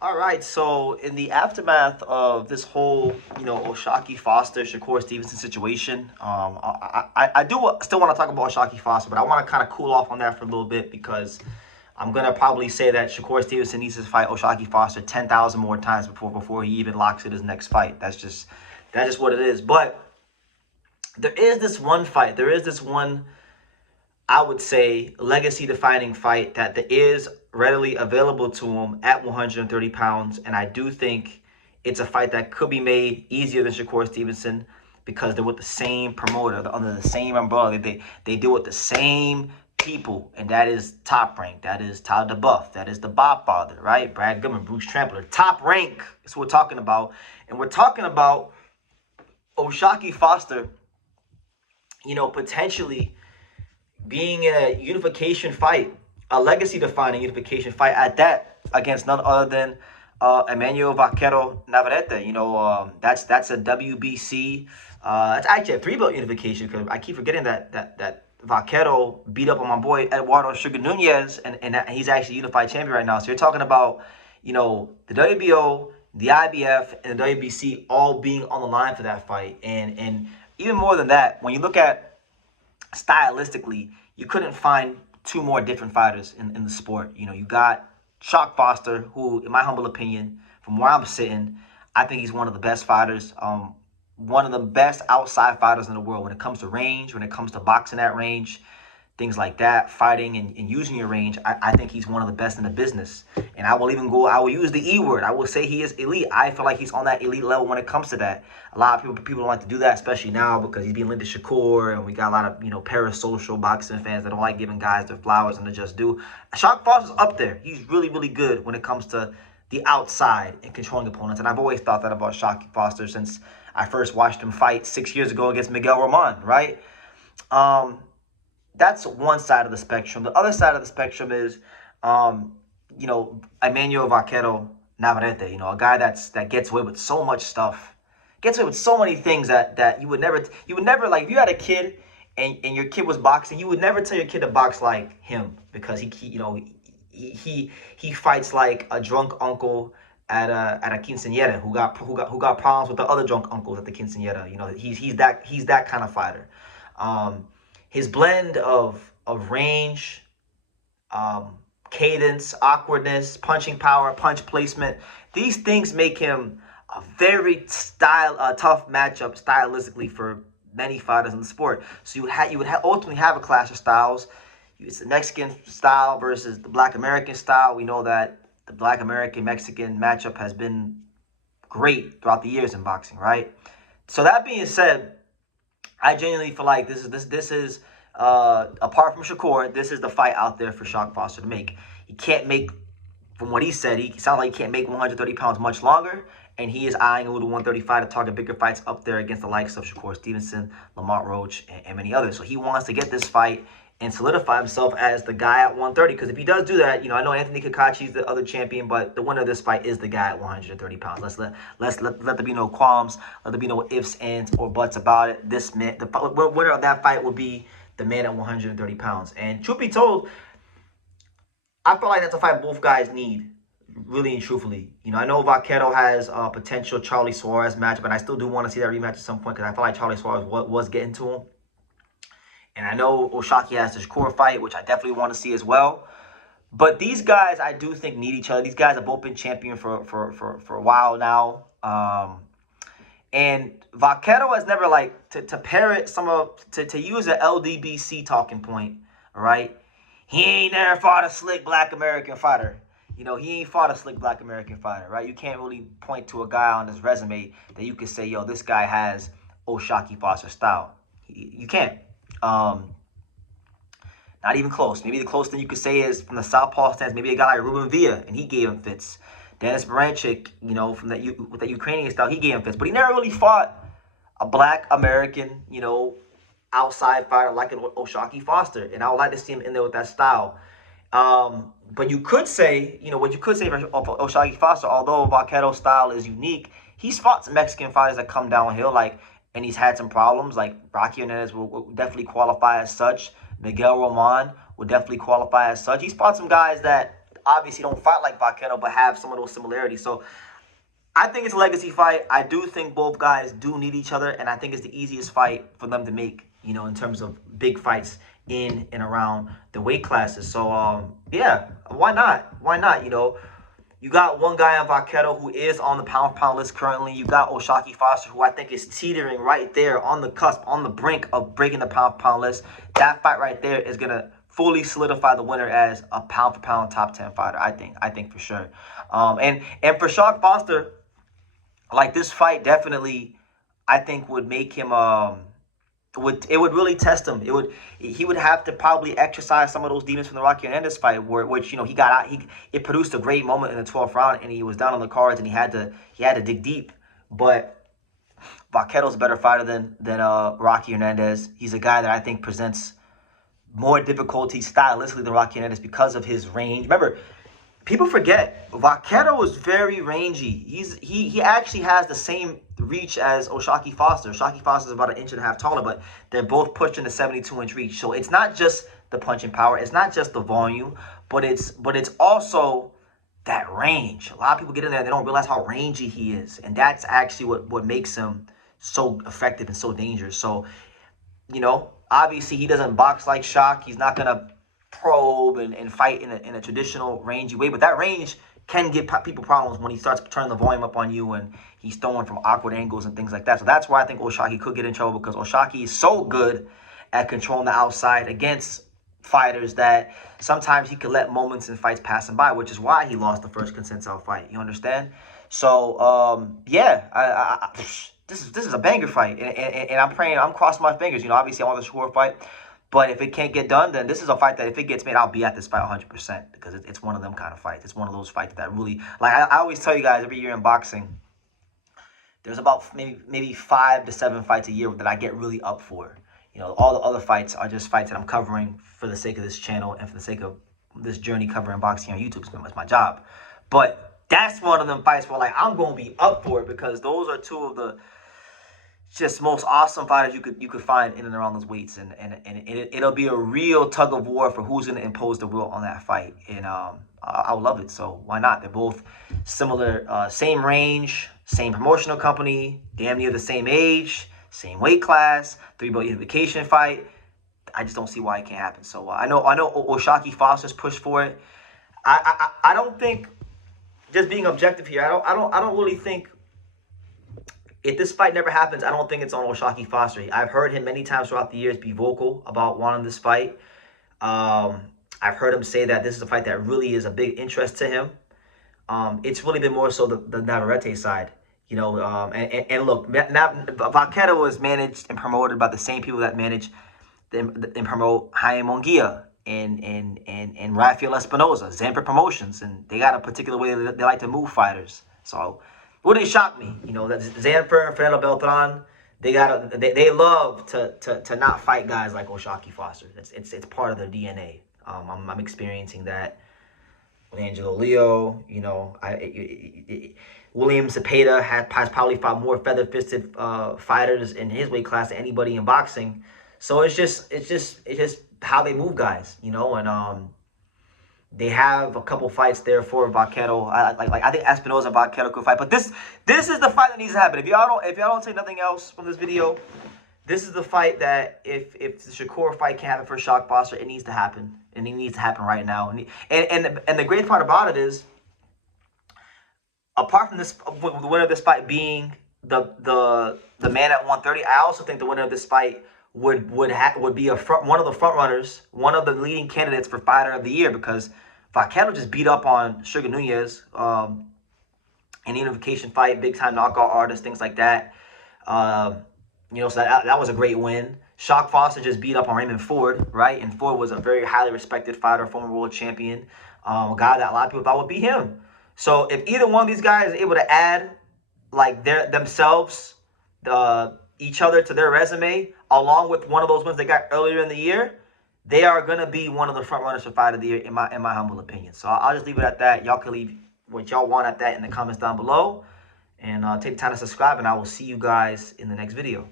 All right, so in the aftermath of this whole, Oshaki Foster, Shakur Stevenson situation, I do still want to talk about Oshaki Foster, but I want to kind of cool off on that for a little bit because I'm gonna probably say that Shakur Stevenson needs to fight Oshaki Foster 10,000 more times before he even locks in his next fight. That's just what it is. But there is this one fight. There is this one, I would say, legacy defining fight that is readily available to him at 130 pounds. And I do think it's a fight that could be made easier than Shakur Stevenson because they're with the same promoter, they're under the same umbrella. They deal with the same people, and that is Top Rank. That is Tyler DeBuff. That is the Bob Father, right? Brad Goodman, Bruce Trampler. Top Rank is what we're talking about. And we're talking about Oshaki Foster, potentially being in a unification fight, a legacy-defining unification fight at that, against none other than Emanuel Vaquero Navarrete. That's a WBC. It's actually a three-belt unification because I keep forgetting that Vaquero beat up on my boy Eduardo Sugar Nunez, and he's actually unified champion right now. So you're talking about, the WBO, the IBF, and the WBC all being on the line for that fight, and even more than that, when you look at stylistically, you couldn't find two more different fighters in the sport. You got Shock Foster, who, in my humble opinion, from where I'm sitting, I think he's one of the best fighters, one of the best outside fighters in the world when it comes to range, when it comes to boxing at range, things like that, fighting and using your range. I think he's one of the best in the business. And I will use the E word. I will say he is elite. I feel like he's on that elite level when it comes to that. A lot of people don't like to do that, especially now because he's being linked to Shakur, and we got a lot of, parasocial boxing fans that don't like giving guys their flowers and they just do. Shock Foster's up there. He's really, really good when it comes to the outside and controlling opponents. And I've always thought that about Shock Foster since I first watched him fight 6 years ago against Miguel Roman, right? Um, that's one side of the spectrum. The other side of the spectrum is, Emmanuel Vaquero Navarrete. A guy that gets away with so much stuff, gets away with so many things that you would never like. If you had a kid and your kid was boxing, you would never tell your kid to box like him because he fights like a drunk uncle at a quinceañera who got problems with the other drunk uncles at the quinceañera. He's that kind of fighter. Um, his blend of range, um, cadence, awkwardness, punching power, punch placement, these things make him a very tough matchup stylistically for many fighters in the sport. So you would ultimately have a clash of styles. It's the Mexican style versus the Black American style. We know that the Black American Mexican matchup has been great throughout the years in boxing, right? So that being said, I genuinely feel like this is apart from Shakur, this is the fight out there for Shock Foster to make. He can't make, from what he said, he sounds like he can't make 130 pounds much longer, and he is eyeing a little 135 to target bigger fights up there against the likes of Shakur Stevenson, Lamont Roach, and many others. So he wants to get this fight and solidify himself as the guy at 130. Because if he does do that, I know Anthony Kakachi's the other champion, but the winner of this fight is the guy at 130 pounds. Let there be no qualms. Let there be no ifs, ands, or buts about it. The winner of that fight will be the man at 130 pounds. And truth be told, I feel like that's a fight both guys need, really and truthfully. I know Vaquero has a potential Charlie Suarez match, but I still do want to see that rematch at some point because I feel like Charlie Suarez was getting to him. And I know Oshaki has this core fight, which I definitely want to see as well. But these guys, I do think, need each other. These guys have both been champion for a while now. And Vaquero has never, like, to parrot to use an LDBC talking point, all right? He ain't never fought a slick Black American fighter. He ain't fought a slick Black American fighter, right? You can't really point to a guy on his resume that you could say, yo, this guy has Oshaki Foster style. You can't. Um, Not even close. Maybe the closest thing you could say is from the southpaw stance, maybe a guy like Ruben Villa, and he gave him fits. Dennis Baranchik, from with that Ukrainian style, he gave him fits. But he never really fought a Black American, outside fighter like an Oshaki Foster. And I would like to see him in there with that style. But you could say, what you could say for Oshaki Foster, although Vaquero's style is unique, he's fought some Mexican fighters that come downhill, and he's had some problems. Like Rocky Hernandez will definitely qualify as such. Miguel Roman would definitely qualify as such. He's fought some guys that obviously don't fight like Vaquero, but have some of those similarities. So I think it's a legacy fight. I do think both guys do need each other, and I think it's the easiest fight for them to make, you know, in terms of big fights in and around the weight classes. So, yeah, why not? Why not? You know, you got one guy on Vaquero who is on the pound-for-pound list currently. You got Shaquie Foster, who I think is teetering right there on the cusp, on the brink of breaking the pound-for-pound list. That fight right there is going to fully solidify the winner as a pound-for-pound top 10 fighter, I think. I think for sure. And for Shaquie Foster, like, this fight definitely, I think, would make him would really test him. He would have to probably exercise some of those demons from the Rocky Hernandez fight, which, you know, he got out. It produced a great moment in the 12th round, and he was down on the cards, and he had to dig deep. But Vaquero's a better fighter than Rocky Hernandez. He's a guy that I think presents more difficulty stylistically than Rocky Hernandez because of his range. Remember, people forget Vaquero is very rangy. He actually has the same reach as Shaquie Foster. Shaquie Foster is about 1.5 inches taller, but they're both pushing the 72-inch reach. So it's not just the punching power, it's not just the volume, but it's also that range. A lot of people get in there and they don't realize how rangy he is, and that's actually what makes him so effective and so dangerous. So, you know, obviously he doesn't box like Shaq. He's not gonna probe and fight in a traditional rangy way, but that range can give people problems when he starts turning the volume up on you and he's throwing from awkward angles and things like that. So that's why I think Shaquie could get in trouble, because Shaquie is so good at controlling the outside against fighters that sometimes he could let moments in fights pass him by, which is why he lost the first Consensual fight. You understand? So yeah, this is a banger fight, and I'm praying, I'm crossing my fingers. You know, obviously I want the Shakur fight. But if it can't get done, then this is a fight that if it gets made, I'll be at this fight 100%, because it's one of them kind of fights. It's one of those fights that really, like I always tell you guys, every year in boxing, there's about maybe 5 to 7 fights a year that I get really up for. You know, all the other fights are just fights that I'm covering for the sake of this channel and for the sake of this journey covering boxing on YouTube. It's my job. But that's one of them fights where, like, I'm going to be up for it, because those are two of the just most awesome fighters you could find in and around those weights, and it'll be a real tug of war for who's going to impose the will on that fight, and I would love it. So why not? They're both similar, same range, same promotional company, damn near the same age, same weight class, 3-belt unification fight. I just don't see why it can't happen. So I know Shaquie Foster's pushed for it. I don't think, just being objective here, I don't really think, if this fight never happens, I don't think it's on Shaquie Foster. I've heard him many times throughout the years be vocal about wanting this fight. I've heard him say that this is a fight that really is a big interest to him. It's really been more so the Navarrete side, you know. And look, Vaquero was managed and promoted by the same people that manage and promote Jaime Munguia and Rafael Espinoza, Zamper Promotions, and they got a particular way that they like to move fighters. So wouldn't shock me, you know, that Zamper and Fernando Beltran, they love to not fight guys like Shaquie Foster. It's part of their DNA. I'm experiencing that with Angelo Leo. You know, William Zepeda has probably fought more feather-fisted fighters in his weight class than anybody in boxing. So it's just how they move guys, you know, and they have a couple fights there for Vaquero. I think Espinoza and Vaquero could fight, but this is the fight that needs to happen. If y'all don't take nothing else from this video, this is the fight that if the Shakur fight can happen for Shaquie Foster, it needs to happen, and it needs to happen right now. And the great part about it is, apart from this, the winner of this fight being the man at 130, I also think the winner of this fight would be one of the front runners, one of the leading candidates for fighter of the year, because Vaquero just beat up on Sugar Nunez in the unification fight, big time knockout artist, things like that. You know, so that was a great win. Shaquie Foster just beat up on Raymond Ford, right? And Ford was a very highly respected fighter, former world champion, a guy that a lot of people thought would be him. So if either one of these guys is able to add like themselves, each other to their resume, along with one of those wins they got earlier in the year, they are going to be one of the front runners for fight of the year, in my humble opinion. So I'll just leave it at that. Y'all can leave what y'all want at that in the comments down below. And take the time to subscribe, and I will see you guys in the next video.